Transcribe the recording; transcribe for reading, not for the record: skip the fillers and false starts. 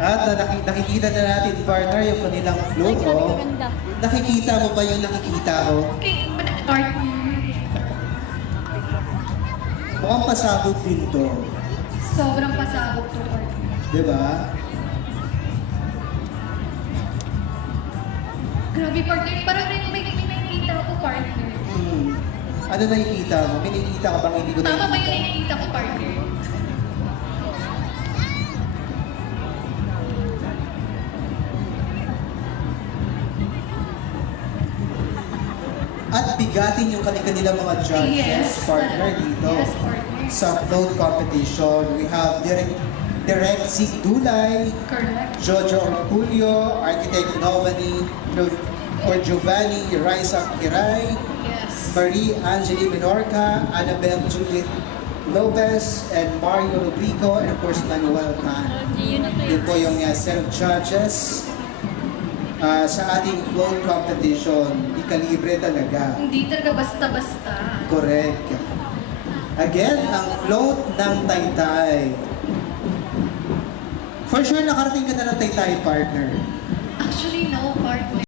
At nakikita na natin, partner, yung kanilang float, oh. Nakikita mo ba yung nakikita ko? Okay, partner. Mukhang pasabog din to. Sobrang pasabog to, partner. Diba? Grabe, partner. Parang may nakikita ako, partner. Ano nakikita mo? May nakikita ka bang hindi ko Tama ba yung nakikita? nakikita ko, partner? At bigatin yung kanilang mga judges, Yes. partner, dito. Yes, partner. Sa float competition, we have Direct Zeke Dulay, Correct. Jojo Orculio, Architect Novani, or Giovanni Raisa Kiray, Yes. Marie Angeli Menorca, Annabelle Judith Lopez, and Mario Rodrigo, and of course Manuel Tan. Yun po yung set of judges sa ating float competition. Di kalibre talaga. Hindi talaga basta-basta. Correct. Again, ang float ng Taytay. For sure, nakarating ka na ng Taytay, partner. Actually, no, partner.